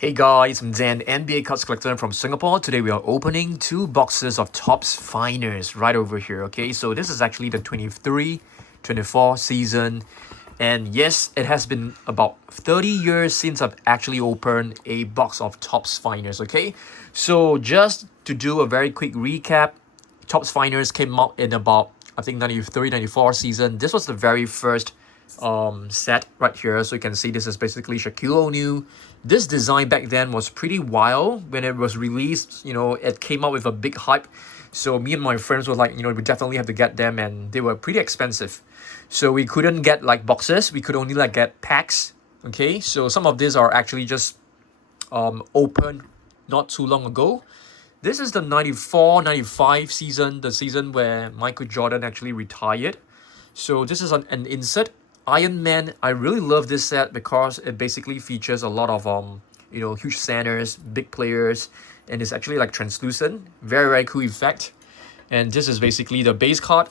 Hey guys, I'm Dan, NBA cards collector from Singapore. Today we are opening two boxes of Topps Finest right over here, okay? So this is actually the 23-24 season. And yes, it has been about 30 years since I've actually opened a box of Topps Finest, okay? So just to do a very quick recap, Topps Finest came out in about, I think, 93-94 season. This was the very first set right here. So you can see this is basically Shaquille O'Neal. This design back then was pretty wild when it was released. It came out with a big hype. So me and my friends were like, we definitely have to get them, and they were pretty expensive. So we couldn't get like boxes. We could only like get packs. Okay, so some of these are actually just opened not too long ago. This is the 94-95 season, the season where Michael Jordan actually retired. So this is an insert. Iron Man, I really love this set because it basically features a lot of huge centers, big players, and it's actually like translucent. Very, very cool effect. And this is basically the base card.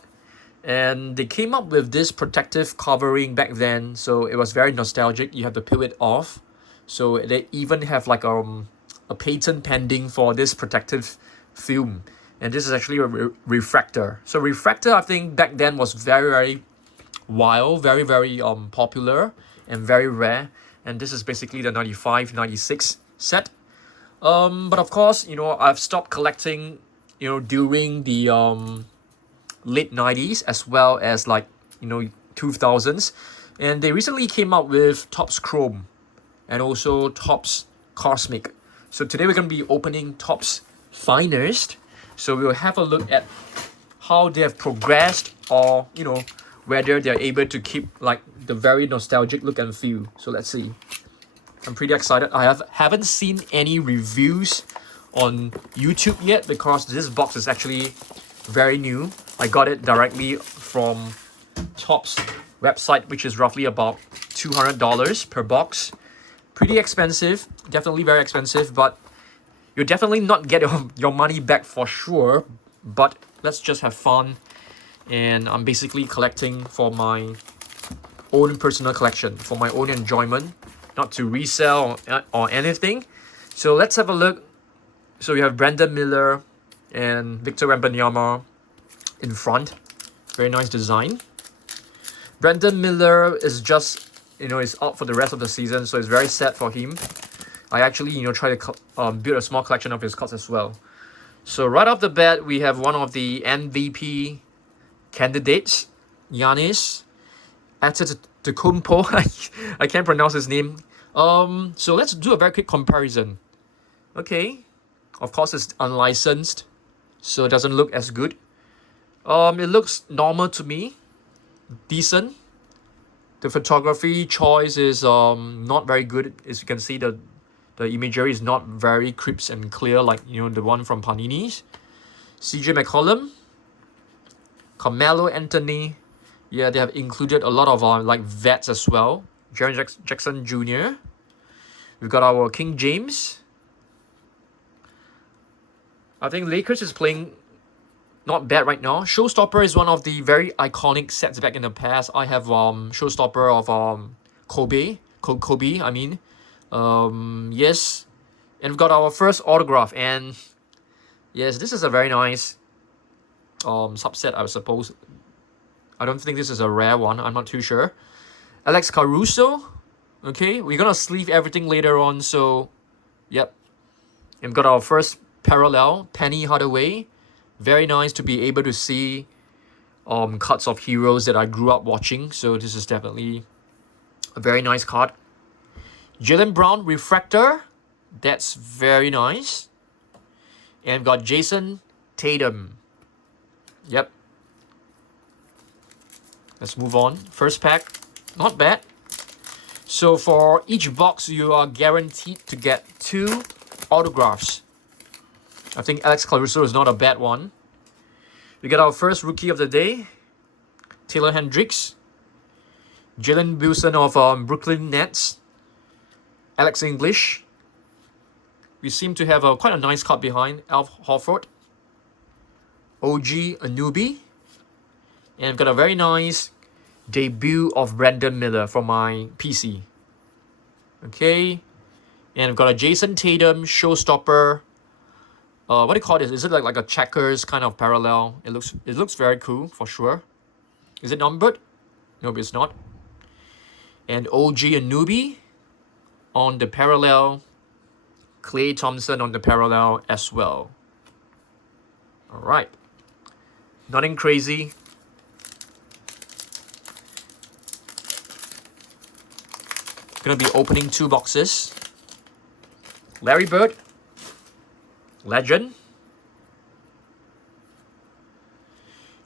And they came up with this protective covering back then, so it was very nostalgic. You have to peel it off. So they even have like a patent pending for this protective film. And this is actually a refractor. So refractor, I think back then was very, very wild, very, very popular and very rare. And this is basically the 95-96 set. But of course, I've stopped collecting, during the late 90s as well as 2000s. And they recently came out with Topps Chrome and also Topps Cosmic. So today we're going to be opening Topps Finest. So we'll have a look at how they have progressed, or whether they're able to keep like the very nostalgic look and feel. So let's see. I'm pretty excited. I haven't seen any reviews on YouTube yet because this box is actually very new. I got it directly from Topps website, which is roughly about $200 per box. Pretty expensive, definitely very expensive, but you'll definitely not get your money back for sure. But let's just have fun. And I'm basically collecting for my own personal collection, for my own enjoyment, not to resell or anything. So let's have a look. So we have Brandon Miller and Victor Wembanyama in front. Very nice design. Brandon Miller is just, is out for the rest of the season, so it's very sad for him. I actually, try to build a small collection of his cards as well. So right off the bat, we have one of the MVP candidates, Giannis Antetokounmpo. I can't pronounce his name. So let's do a very quick comparison. Okay, of course it's unlicensed, so it doesn't look as good. It looks normal to me, decent. The photography choice is not very good. As you can see, the imagery is not very crisp and clear like the one from Panini's. CJ McCollum, Carmelo Anthony. Yeah, they have included a lot of like vets as well. Jaren Jackson Jr. We've got our King James. I think Lakers is playing not bad right now. Showstopper is one of the very iconic sets back in the past. I have Showstopper of Kobe. I mean. Yes. And we've got our first autograph. And yes, this is a very nice subset, I suppose. I don't think this is a rare one. I'm not too sure. Alex Caruso. Okay, we're gonna sleeve everything later on. So, yep. And we've got our first parallel, Penny Hardaway. Very nice to be able to see cards of heroes that I grew up watching. So this is definitely a very nice card. Jaylen Brown Refractor. That's very nice. And we've got Jason Tatum. Yep. Let's move on. First pack. Not bad. So for each box, you are guaranteed to get 2 autographs. I think Alex Caruso is not a bad one. We get our first rookie of the day, Taylor Hendricks. Jalen Wilson of Brooklyn Nets. Alex English. We seem to have quite a nice card behind, Al Horford. OG Anunoby. And I've got a very nice debut of Brandon Miller from my PC. Okay. And we've got a Jason Tatum showstopper. What do you call this? Is it like a checkers kind of parallel? It looks very cool for sure. Is it numbered? Nope, it's not. And OG Anunoby on the parallel. Klay Thompson on the parallel as well. All right. Nothing crazy. Gonna be opening 2 boxes. Larry Bird, legend.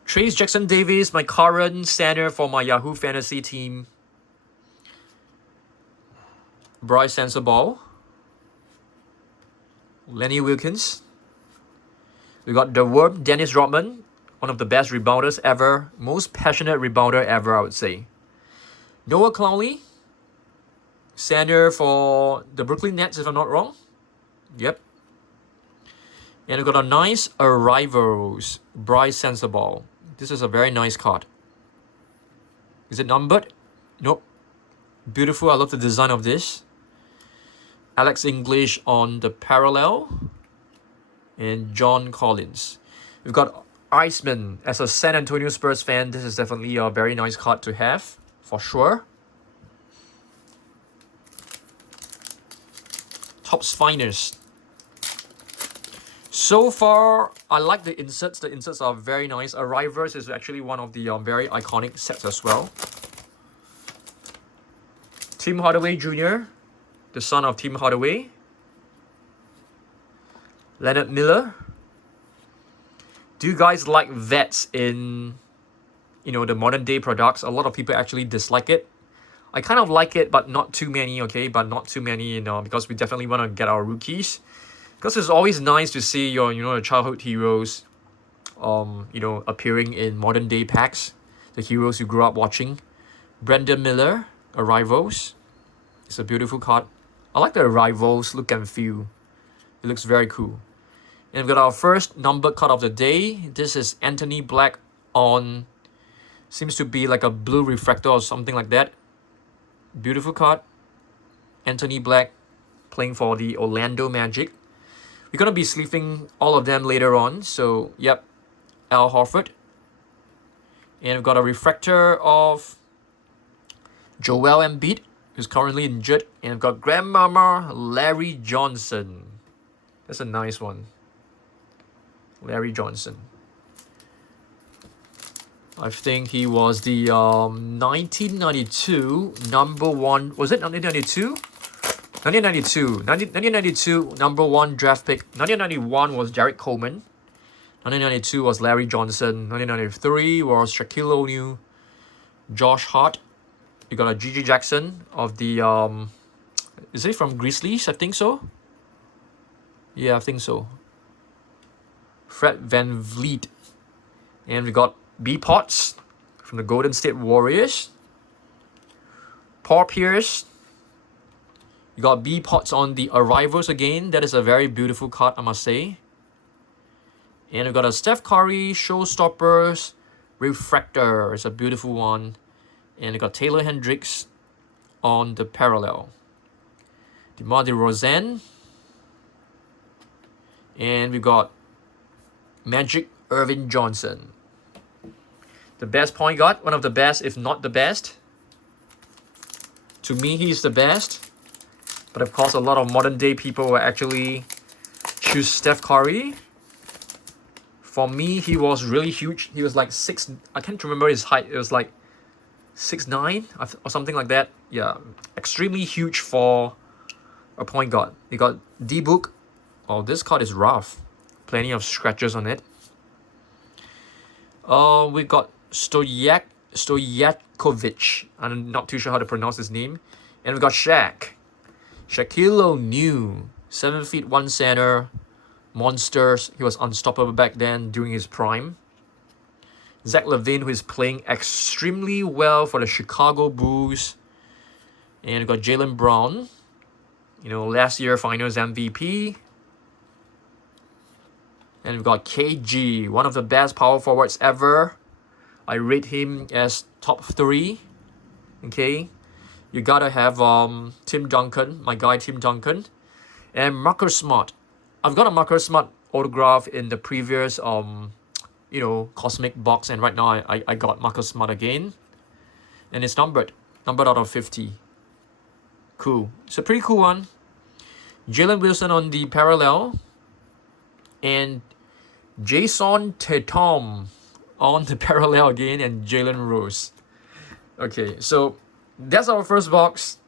Trace Jackson Davis, my current center for my Yahoo Fantasy team. Bryce Sensabaugh. Lenny Wilkins. We got the Worm, Dennis Rodman, one of the best rebounders ever, most passionate rebounder ever, I would say. Noah Clowney, center for the Brooklyn Nets, if I'm not wrong. Yep. And we got a nice Arrivals, Bryce Sensabaugh. This is a very nice card. Is it numbered? Nope. Beautiful. I love the design of this. Alex English on the parallel. And John Collins. We've got Iceman. As a San Antonio Spurs fan, this is definitely a very nice card to have, for sure. Topps Finest. So far, I like the inserts. The inserts are very nice. Arrivals is actually one of the very iconic sets as well. Tim Hardaway Jr., the son of Tim Hardaway. Leonard Miller. Do you guys like vets in, the modern day products? A lot of people actually dislike it. I kind of like it, but not too many, okay? But not too many, because we definitely want to get our rookies. Because it's always nice to see your, your childhood heroes, appearing in modern day packs. The heroes you grew up watching. Brandon Miller, Arrivals. It's a beautiful card. I like the Arrivals look and feel. It looks very cool. And we've got our first numbered card of the day. This is Anthony Black on, seems to be like a blue refractor or something like that. Beautiful card. Anthony Black playing for the Orlando Magic. We're going to be sleeving all of them later on. So, yep. Al Horford. And we've got a refractor of Joel Embiid, who's currently injured. And we've got Grandmama Larry Johnson. That's a nice one. Larry Johnson. I think he was the 1992 number one. Was it 1992? 1992 number one draft pick. 1991 was Jarrett Coleman. 1992 was Larry Johnson. 1993 was Shaquille O'Neal. Josh Hart. You got a Gigi Jackson of the is it from Grizzlies? I think so. Yeah, I think so. Fred Van Vliet. And we got B. Potts from the Golden State Warriors. Paul Pierce. You got B. Potts on the Arrivals again. That is a very beautiful card, I must say. And we got a Steph Curry Showstoppers Refractor. It's a beautiful one. And we got Taylor Hendricks on the parallel. DeMar DeRozan. And we got Magic Irvin Johnson. The best point guard, one of the best, if not the best. To me, he's the best. But of course, a lot of modern day people will actually choose Steph Curry. For me, he was really huge. He was like 6, I can't remember his height. It was like 6'9" or something like that. Yeah, extremely huge for a point guard. You got D-Book. Oh, this card is rough. Plenty of scratches on it. We got Stojakovic. I'm not too sure how to pronounce his name. And we got Shaq. Shaquille O'Neal. 7 feet 1 center. Monsters. He was unstoppable back then during his prime. Zach LaVine, who is playing extremely well for the Chicago Bulls. And we got Jaylen Brown. Last year Finals MVP. And we've got KG, one of the best power forwards ever. I rate him as top 3. Okay. You gotta have Tim Duncan, my guy Tim Duncan. And Marcus Smart. I've got a Marcus Smart autograph in the previous cosmic box, and right now I got Marcus Smart again, and it's numbered out of 50. Cool. It's a pretty cool one. Jalen Wilson on the parallel, and Jason Tatum on the parallel again, and Jalen Rose. Okay, so that's our first box.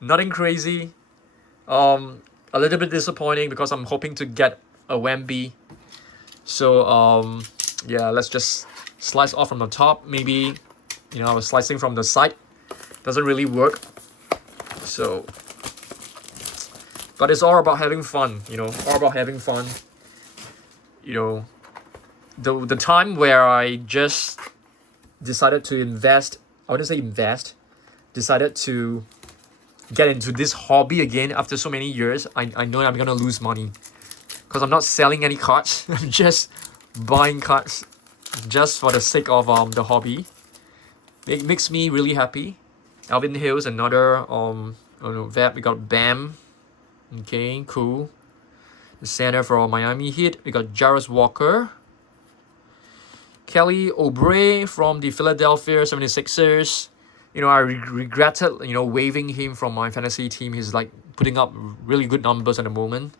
Nothing crazy. A little bit disappointing because I'm hoping to get a Wemby. So yeah, let's just slice off from the top. Maybe I was slicing from the side. Doesn't really work. So, but it's all about having fun. All about having fun. The time where I just decided to invest. I wouldn't say invest. Decided to get into this hobby again after so many years. I know I'm gonna lose money because I'm not selling any cards. I'm just buying cards just for the sake of the hobby. It makes me really happy. Alvin Hills, another vet. We got Bam. Okay, cool. The center for Miami Heat. We got Jarvis Walker. Kelly Oubre from the Philadelphia 76ers. I regretted, waiving him from my fantasy team. He's like putting up really good numbers at the moment.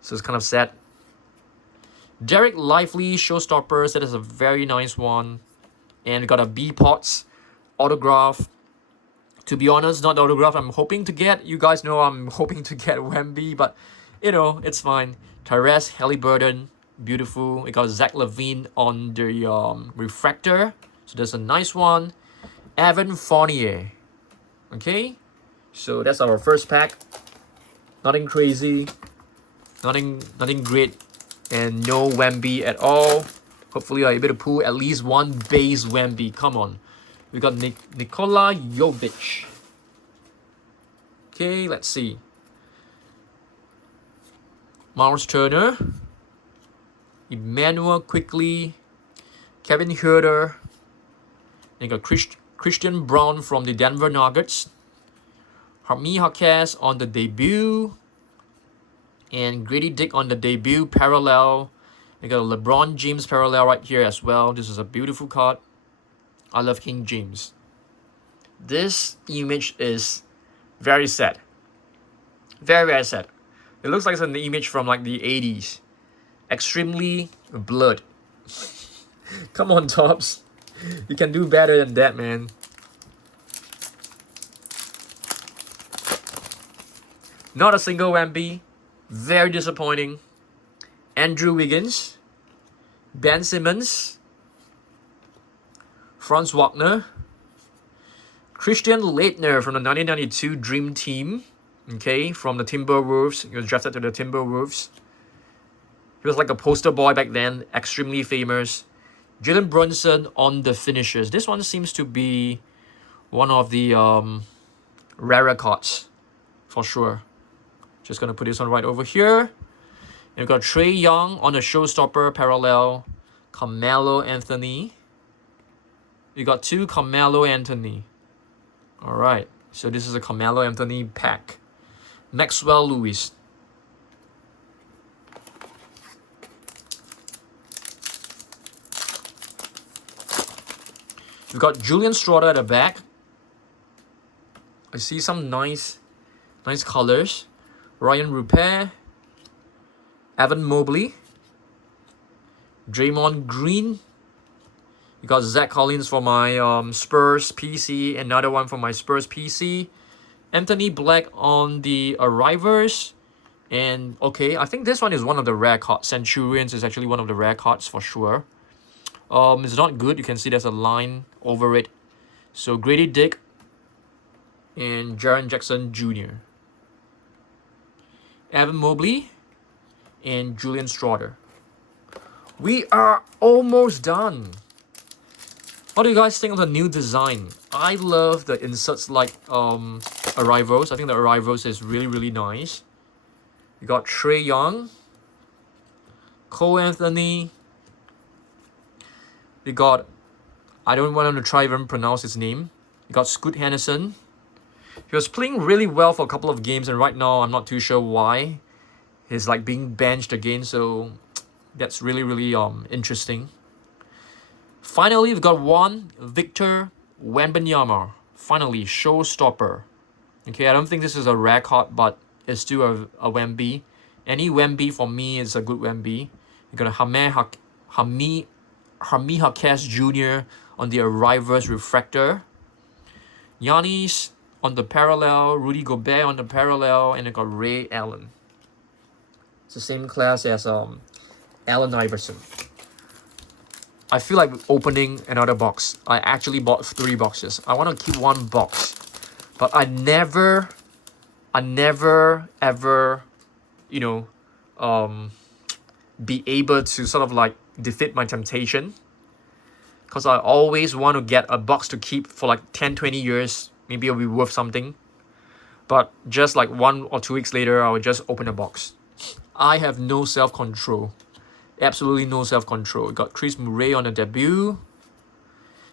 So it's kind of sad. Derek Lively, Showstoppers. That is a very nice one. And we got a B Potts autograph. To be honest, not the autograph I'm hoping to get. You guys know I'm hoping to get Wemby, but it's fine. Tyrese Halliburton, beautiful. We got Zach LaVine on the refractor. So that's a nice one. Evan Fournier. Okay, so that's our first pack. Nothing crazy, nothing great, and no Wemby at all. Hopefully I'm able to pull at least one base Wemby. Come on. We got Nikola Jovic. Okay, let's see. Miles Turner. Emmanuel Quickly. Kevin Huerter. And got Christian Brown from the Denver Nuggets. Harmi Hakes on the debut. And Grady Dick on the debut parallel. We got a LeBron James parallel right here as well. This is a beautiful card. I love King James. This image is very sad. Very, very sad. It looks like it's an image from like the 80s. Extremely blurred. Come on, Tops. You can do better than that, man. Not a single Wemby. Very disappointing. Andrew Wiggins. Ben Simmons. Franz Wagner. Christian Laettner from the 1992 Dream Team. Okay, from the Timberwolves. He was drafted to the Timberwolves. He was like a poster boy back then. Extremely famous. Jalen Brunson on the finishers. This one seems to be one of the rarer cards. For sure. Just going to put this one right over here. And we've got Trae Young on the showstopper parallel. Carmelo Anthony. We got two Carmelo Anthony. Alright. So this is a Carmelo Anthony pack. Maxwell Lewis. We've got Julian Strawder at the back. I see some nice colors. Ryan Rupert. Evan Mobley. Draymond Green. You got Zach Collins for my Spurs PC. Another one for my Spurs PC. Anthony Black on the Arrivers. And okay, I think this one is one of the rare cards. Centurions is actually one of the rare cards for sure. It's not good. You can see there's a line over it. So Grady Dick and Jaren Jackson Jr. Evan Mobley and Julian Strawder. We are almost done. What do you guys think of the new design? I love the inserts like Arrivals. I think the Arrivals is really, really nice. We got Trae Young, Cole Anthony. We got, I don't want to try even pronounce his name. We got Scoot Henderson. He was playing really well for a couple of games, and right now I'm not too sure why. He's like being benched again, so that's really interesting. Finally, we've got one Victor Wembanyama. Finally, showstopper. Okay, I don't think this is a rare card, but it's still a Wemby. Any Wemby for me is a good Wemby. You got a Hami Hakas Jr. on the Arrivals Refractor. Giannis on the parallel, Rudy Gobert on the parallel, and I got Ray Allen. It's the same class as Allen Iverson. I feel like opening another box. I actually bought 3 boxes. I want to keep 1 box, but I never ever, you know, be able to sort of like defeat my temptation, because I always want to get a box to keep for like 10-20 years. Maybe it'll be worth something, but just like 1 or 2 weeks later, I will just open a box. I have no self-control. Absolutely no self-control. Got Chris Murray on the debut.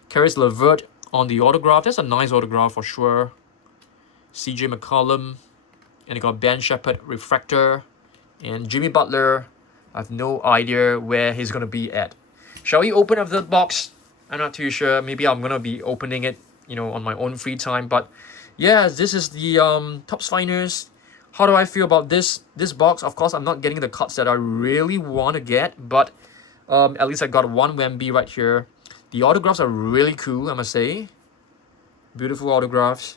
Caris LeVert on the autograph. That's a nice autograph for sure. CJ McCollum. And you got Ben Shepherd refractor. And Jimmy Butler. I have no idea where he's going to be at. Shall we open up the box? I'm not too sure. Maybe I'm going to be opening it, you know, on my own free time. But yeah, this is the Topps Finest. How do I feel about this box? Of course, I'm not getting the cards that I really want to get, but at least I got one Wemby right here. The autographs are really cool, I must say. Beautiful autographs.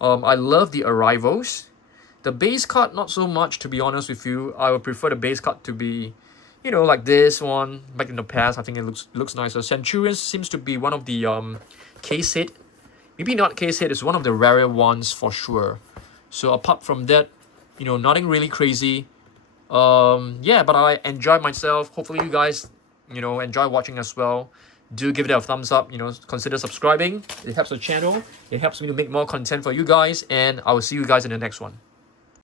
I love the Arrivals. The base card, not so much, to be honest with you. I would prefer the base card to be, you know, like this one. Back in the past, I think it looks nicer. Centurion seems to be one of the case hit. Maybe not case hit, it's one of the rarer ones for sure. So apart from that, you know, nothing really crazy. Yeah, but I enjoyed myself. Hopefully you guys, you know, enjoy watching as well. Do give it a thumbs up, you know, consider subscribing. It helps the channel. It helps me to make more content for you guys, and I will see you guys in the next one.